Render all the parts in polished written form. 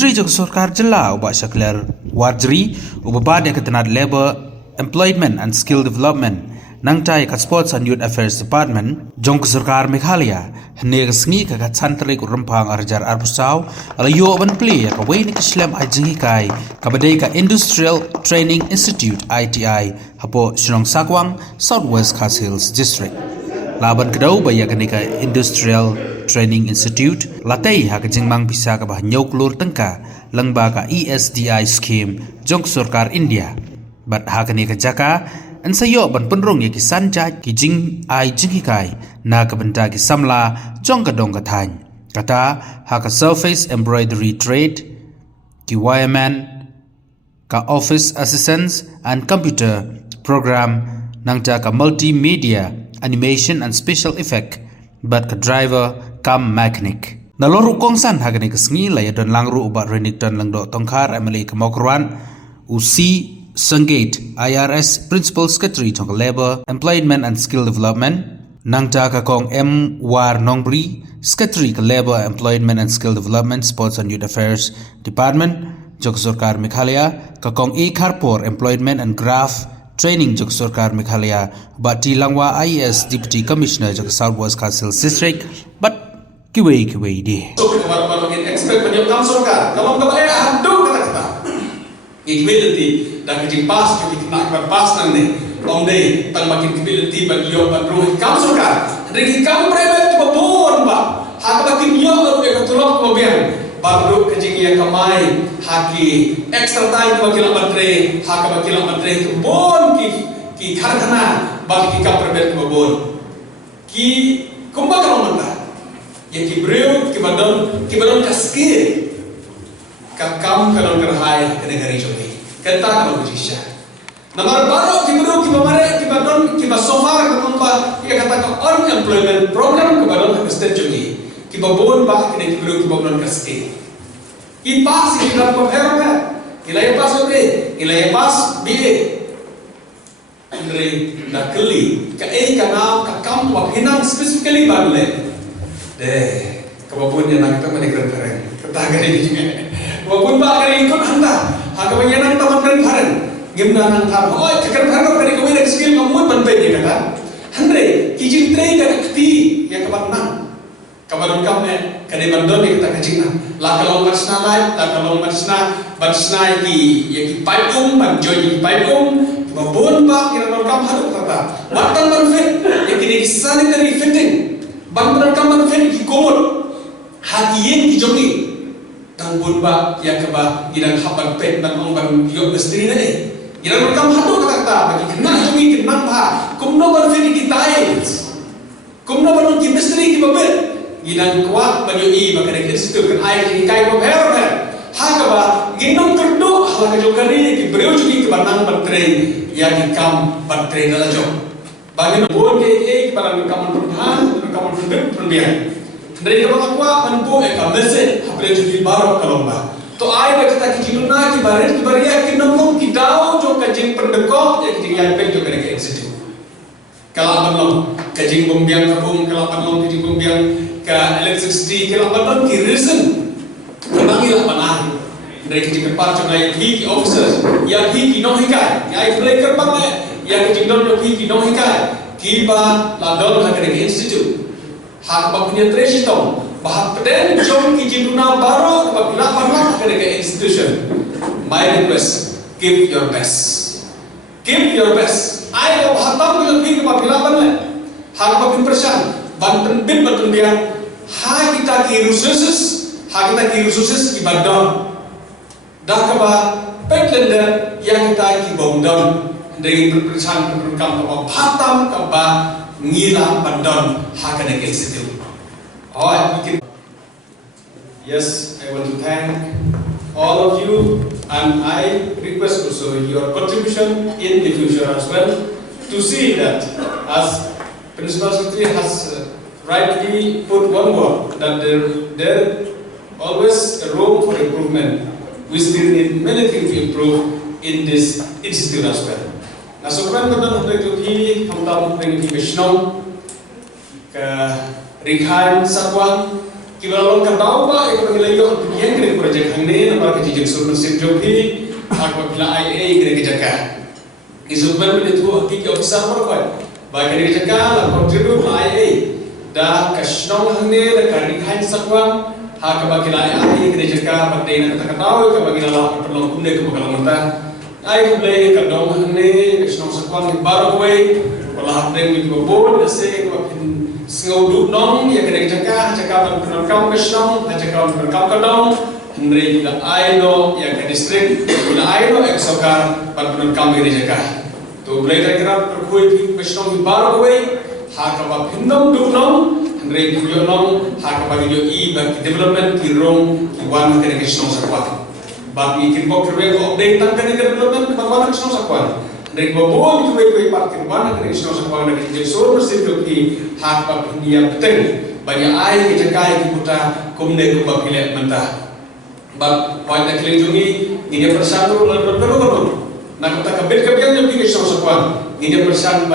Menteri Jog Sarkar jela ubah syaklar warjri ubah badia ketenad Labour Employment and Skill Development nang tai kat Sports and Youth Affairs Department Jong Sarkar Meghalaya hne sengi ka santri ku rempang arjar arbusau ala yo ban play ka wei ni kislam ajingi kai ka badai ka Industrial Training Institute ITI hapo Srong Sakwang Southwest Khas Hills District laban kedau baya ka Industrial Training Institute latai ha kajingmang bisa ka bah nyoklur tengka langba ka ESDI scheme Jong Sarkar India bat ha kani ka jaka an sayo ban penrong ya ki sanja ki jing ai jing kai na ka benta ki samla jong ka dong ka than kata ha ka surface embroidery trade ki wireman ka office assistants and computer program nang ta ka multimedia animation and special effect bat ka driver kam mechanic naloru kongsan hagani kesngi la ya don langru ubat renik don langdo tongkar emily kemokruan usi Sanggate IRS Principal Secretary Tong Labour Employment and Skill Development nangta ka kong M War Nongbri Secretary ka Labour Employment and Skill Development Sports and Youth Affairs Department Jog Sarkar Meghalaya ka kong E Kharpur Employment and Graph Training Jog Sarkar Meghalaya bati langwa IAS Deputy Commissioner Jog Southwest Khas Hills District but kiwei di so kalau kita expect penyokong Sarkar kalau kita aduk kata-kata equality dan kita pas kita pas nanti om deh tang makin equality bagi yo bandru kamu Sarkar dari kamu private babon ba hak makin yo kalau kita tolong kemudian baru kejing yang kamai haki extra time bagi lamatre hak bagi lamatre itu bon ki karena bagi kamu private babon ki kumba kalau mata ya ki breu ki badon kaskir kakam kalau kerhai negara jogi kata kalau berisha nomor baru ki breu ki mamare ki badon ki basofar kumba ya kata ka unemployment program ki badon state jogi ki babon ba ki breu ki babon kaskir ki pas ki dalam pemherokan ilai pas oke ilai pas BA Andre nakli ka kanam ka kam wa hinang specifically badle deh kebabun yang nak kita menikah keren ketahanan ini juga kebabun pak keren ikut anda hak kebanyakan teman keren keren gimana nanti oh keren keren dari kau ini skill kamu penting ya kan Andre kijing trade dan akti yang kebanyakan kabarun kami kade bandon yang kita kacina lah kalau marsna lain lah kalau marsna ki yang ki paipum banjoy ki paipum kebabun pak yang kamu hadap kata batang banfit yang kini sanitary fitting bantuan kamu kan dikomod hadiin dijogi tangbun ba ya keba gidang hapan pet dan ongban yo mestri ne gidang kamu hadu kata bagi kena jogi kenang ba kumno ban fedi details kumno ban ki mestri ki babet gidang kuat bagi i bagi nek situ kan ai ki kai ko her ha keba ginong kerdo hala ka jogari ki breu jogi ki banang bantre ya ki kam bantre dala jog bagi bon ke kepada kamu pertahan kamu berbiar dari kamu aqua manpo message apre jadi baru kalomba to ai berkata kijuna ki baret ki baria ki nomong ki dao jo kajing pendekok ya kijing yang pen jo kene ke situ kalau belum kajing bombiang kabung kalau belum kajing bombiang ke electricity kalau belum ki reason kebangi lah panah dari kajing kepar jo ngai ki officers ya ki no hikai ya breaker bang yang kejindon lebih kinong hikai kiba ladon hakere institute hak bapunya tresitong bahak peden jom kijinduna baru apabila pernah hakere institution my request give your best I ko hatam lebih apabila pernah hak bapun persan banten bin banten biang hak kita ki resources ki badon dah kaba petlender yang kita ki bondon dari berpesan berkam kaba patam kaba ngila pandon hakane ke situ. Yes, I want to thank all of you and I request also your contribution in the future as well to see that as Principal Secretary has rightly put one word that there always a room for improvement. We still need many things to improve in this institute as well. Nah, sopan betul untuk itu hamtam dengan Vishnu ke Rikhan Sakwang Kibalong kadau ba iko ngelayo pikian kene project hangne nampak kejijik sur mesin joki aku bila IA kene kejaka isubban itu hakiki officer perkoi ba kene kejaka la contribute IA da kashnong hangne da kari hain sakwa ha ka ba kila IA kene kejaka badai na kata kadau ka ba kila la perlong kunde ke bakalang mata ai ko play kadau hangne kashnong sakwa ni baroi wala hapre mi ko bod se ko Sengau duduk nong, ya kena cakap penangkap kesong, cakap penangkap kadang, hendri bila aino, ya ke distrik, bila aino eksokar, penangkap kena cakap. Tu boleh kira perkui kesong baru kue, hakapa pindam duduk nong, hendri video nong, hakapa video bagi development kirong kiwan kena kesong sakwat. Bagi kirbok kerja update tentang development kiwan kesong sakwat. Dari bawah itu baik parkir mana dari semua sekolah dari jesur mesti di hak pak India betul banyak air kejakai di kota kumne kubah pilih mentah. Bab banyak kelindungi ini bersatu lalu berpeluang. Nak kata kabel kabel yang di semua sekolah ini bersatu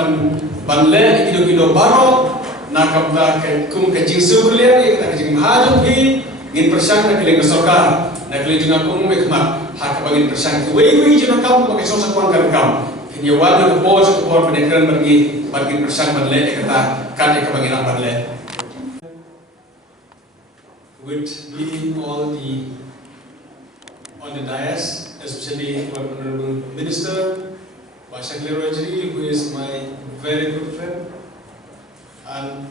banle kido baru. Nak kata kum kecing sukulian ini kata kecing mahajum ini bersatu nak kelih bersokar. Nak kelindungi kum mekmat hak bagi bersatu. Wei jangan kamu pakai semua sekolah kamu. Ini warna kebos penekanan bagi persan banle kata kan bagi nak banle. With meeting all on the dais, especially our honorable minister, Bashakler Wajri, who is my very good friend, and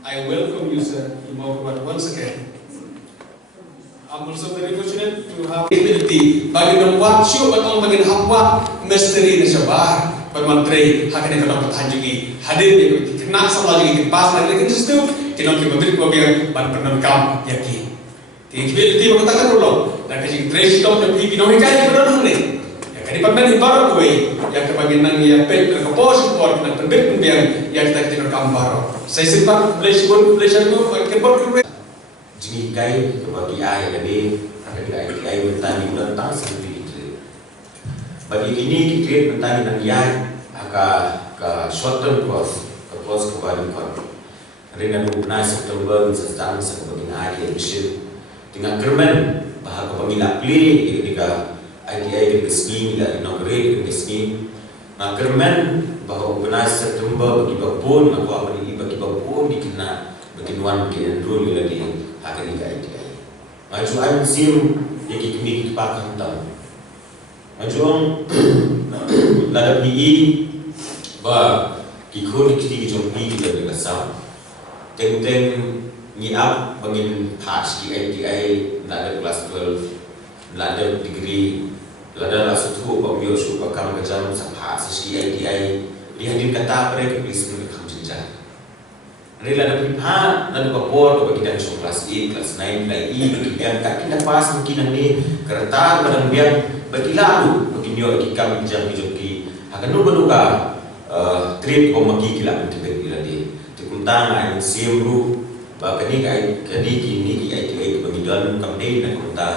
I welcome you, sir, Imaukubat once again. I'm also very fortunate to have ability bagi membuat show atau bagi hamba misteri nasional bermenteri hak ini kalau bertanjugi hadir di kena sama lagi di pas lagi di situ kita kita beri kebagian ban penangkap yakin ability mengatakan dulu dan kecil trace dong tapi binomi kali benar nih ya kali pemain baru kue yang kebagian nang ya pet ke pos or dan terbit pembiang yang kita tindakan baru saya sempat belajar itu kebor Jadi kai bagi ai jadi ada kai bertani tentang sendiri itu. Bagi ini kita bertani dengan ai ke short term course ke bali course. Dengan bulan September sedang sebagai ai emission dengan kerman bahag pamila play ketika IDI ke scheme dan inaugurate ke scheme. Nah kerman bahag bulan September bagi babon aku apa ini bagi babon dikena bagi nuan ke enroll lagi. Akan dikai. Maju ayam sim yang kita mikir pakai tahu. Maju ang lada PE bah kikun kita jombi kita berkasam. Teng ni up bangin patch di ITI lada kelas 12 lada degree lada lasu tu bangyo su bakam kejam sampai sesi ITI dihadir kata mereka please mereka jenjang. Rela ada pihak, ada kapor, bagi kita masuk kelas A, kelas 9, kelas E, bagi biar kita pas mungkin ni kereta, kadang biar bagi lalu, bagi ni orang kita bijak joki, akan nuba trip komaki kila mentibet kila di, tukuntang ay siemru, bagi ni kadi kini ITI bagi dan kamdei nak kunta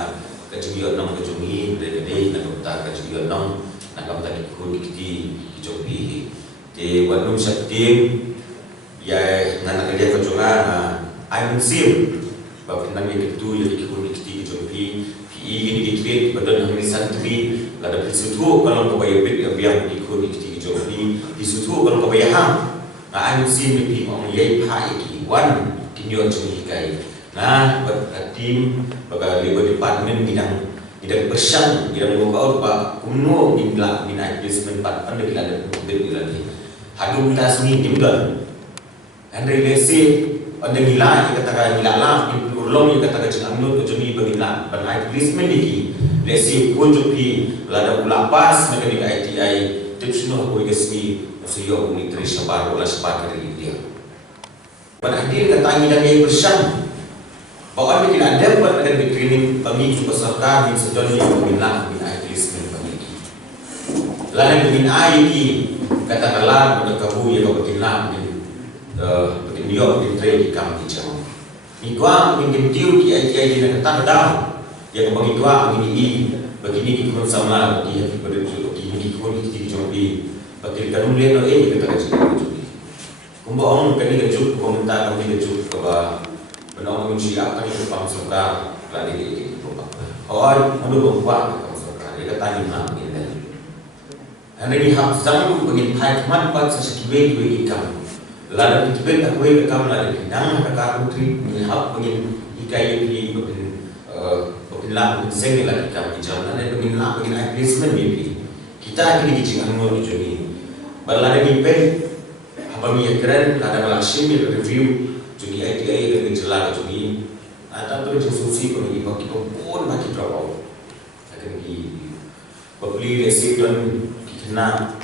kajuion nong kajungi, dari nak kunta kajuion nong nak kunta dikun dikti joki, di wanum septim. Ya, nana kerja kejungan, I'm sim. Bagi nami itu yang dikikuni kita joki, PE ini dikit, badan kami santri, lada pisutu kalau kau bayar bit biar dikikuni kita joki, pisutu kalau kau bayar ham. Nah, I'm sim ni orang yai pai wan kinyo joki kai. Nah, tim bagi lebar department bidang persan, bidang mengkau pak kuno bidang placement pat anda bila ada bit lagi. Hadum tas ni dimudal. Andre lesi ada gila kita katakan gila lah ulong kita katakan jangan nut kejuni begila banai placement lagi lesi kunjuk di lada ulapas mereka di ITI tips no aku igasmi usiyo uni tres sabar olah sabar dari dia pada hadir katanya dari persan bahwa kita ada buat ada training bagi peserta di sedonia begila begila placement bagi lalu begin IT katakanlah pada kabu ya begila begini dia begini trade di kami jauh. Mingguan begini tiu di ITI di negara dah. Yang begini dua begini begini ikut sama begini begini ikut di jombi. Bagi kanun leno kita kerja jombi. Kumbaong kami kerja komentar kami kerja ke penong siap kan itu pam sokar lagi di propak. Awal menurut buat pam sokar dia kata ni nak ni. Anda ni hak zaman begini hai kemat buat sesuatu bagi kamu. Lalu kita tak boleh kamu lagi. Nang kata putri ni hak begini ikai ni begini lah seng lagi kamu jalan. Anda begini lah begini placement ni. Kita akan dijikan nur jadi. Balada ni pen apa ni keren ada malashim review jadi ITI dengan jelas jadi. Ada tu jesusi ko ni bagi to pun bagi drop akan di beli resip dan na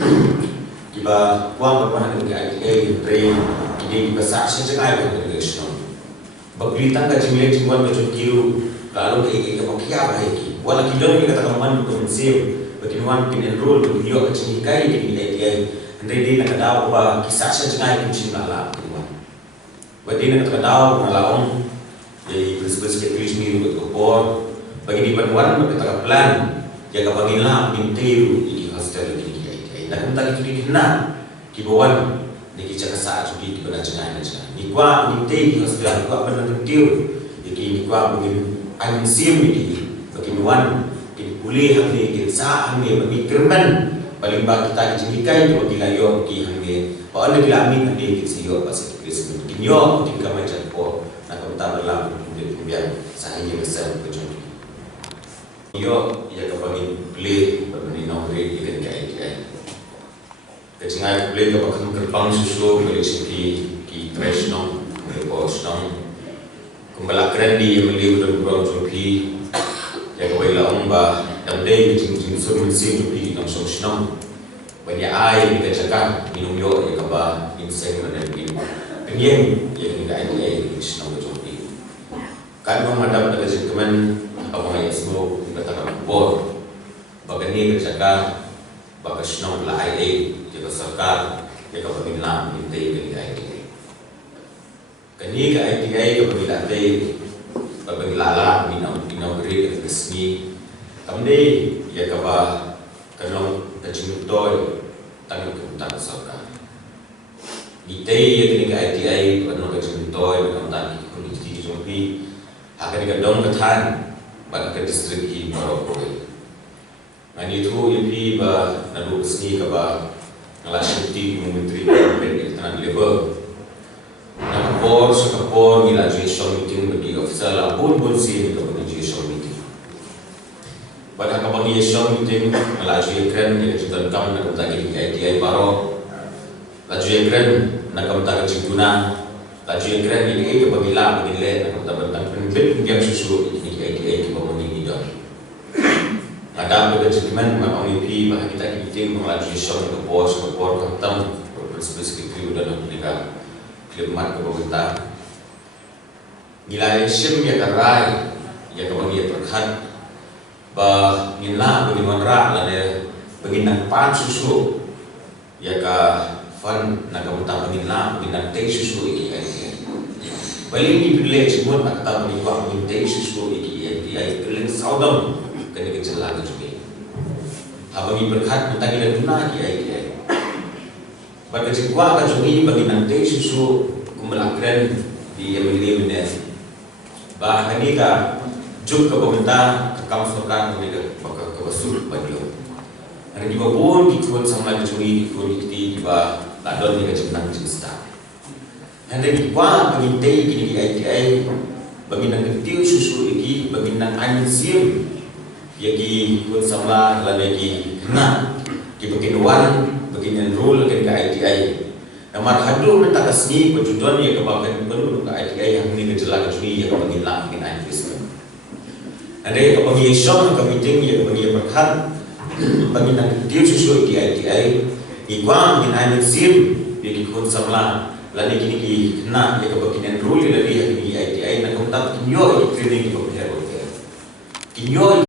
kiba kuang bermana dengan ITI train ide kiba saksi cengai dengan national bagi tangga jimlek jimwan macam kiru lalu ke kia baik wala kidon ni kata kaman konsep bagi wan pin enroll bagi yo kecil kai di ITI andai dia nak tahu apa kisah cengai kucing lala bagi nak tahu ngalaong jadi bersebut tulis ni untuk kopor bagi di perempuan kita plan jaga panggillah mintiru di hostel ini. Dan kita itu dikenal di bawah di kisah saat itu di benar cengai macam ni. Kuah minti di hostel kuah benar betul. Jadi kuah mungkin ansim di bagian di kuliah ni di saat ni bagi kerman paling bagi kita jadikan itu bagi layu di hamil. Kalau ada dilamin nanti di siyo pasal Kristus. Kinyo ketika macam por nak kita berlaku biar saya besar berjumpa. Yo ya kapag play bermenau rate ikan kaya. Kecingai play kapag kerpang susu meleciti ki trash nong repos nong kumbala krendi yang meliu dan kurang jopi ya kapag laong ba damday kecing sur mensim jopi nong sos nong banyak air di kecakar minum yo ya kapag inseng dan penyen ya tidak ada air di nong jopi kan memadam pada sentimen apa yang semua katakan bor bagani kecakar bagas nong lai jika sarkar jika pemilihan mintai ke ITI kani ke ITI ke pemilihan pemilihan minau beri ke kesni tamde ya kaba kanong kacing toy tangan kebutan sarkar mintai ya kini ke ITI kanong kacing toy kanong kondisi jompi akan dikandong ketan pada ke distrik ini Maroko. Mani itu yang ba nalu kesni kaba ngelasih menteri government tanah level. Nakapor sekapor graduation meeting bagi official pun sih ke graduation meeting. Pada kapag graduation meeting ngelasih keren yang kita kamu nak tagi ITI Baro. Laju keren nak kamu tagi cinguna. Laju keren ini kepabila begini nak kamu tagi penbet yang susu ini ITI kebangunan ini. Ada berkecukupan makam IP bahwa kita penting mengalami sosial ke bos ketam berspesifik dan mereka klimat ke pemerintah. Nilai sim ya kerai ya kebangian perkat bah nila bagaimana lah bagian pan susu ya ke fan nak kemudian nila bagian teh susu ini paling dipilih semua nak tahu ni bagian teh susu ini dia paling saudam kena kejelang juga. Abang berkat mentang dan tuna kiai. Pada cikwa kacungi bagi nanti susu kumelakran di Emily Menes. Bahkan ini ka juk ke pemerintah ke kawasan mereka ke wasur bagi. Hari juga pun dikut sama kacungi dikut tiba ladon di kacungan cista. Hari cikwa bagi nanti kini kiai bagi nanti susu ini bagi nanti ansim yagi ikut sama lagi kena di bagian bagian rule ke ITI. Nama hadu minta kesini penjuduan ya kebagian penuh ke ITI yang ini kejelas kecuri ya kebagian lah bagian ITI. Ada yang kebagian shop ke meeting ya kebagian berkat bagian dia susu di ITI. Iguang bagian ITI yagi ikut sama lagi kini kena ya kebagian rule lagi yang ini ITI nak kontak kinyo training di bagian kinyo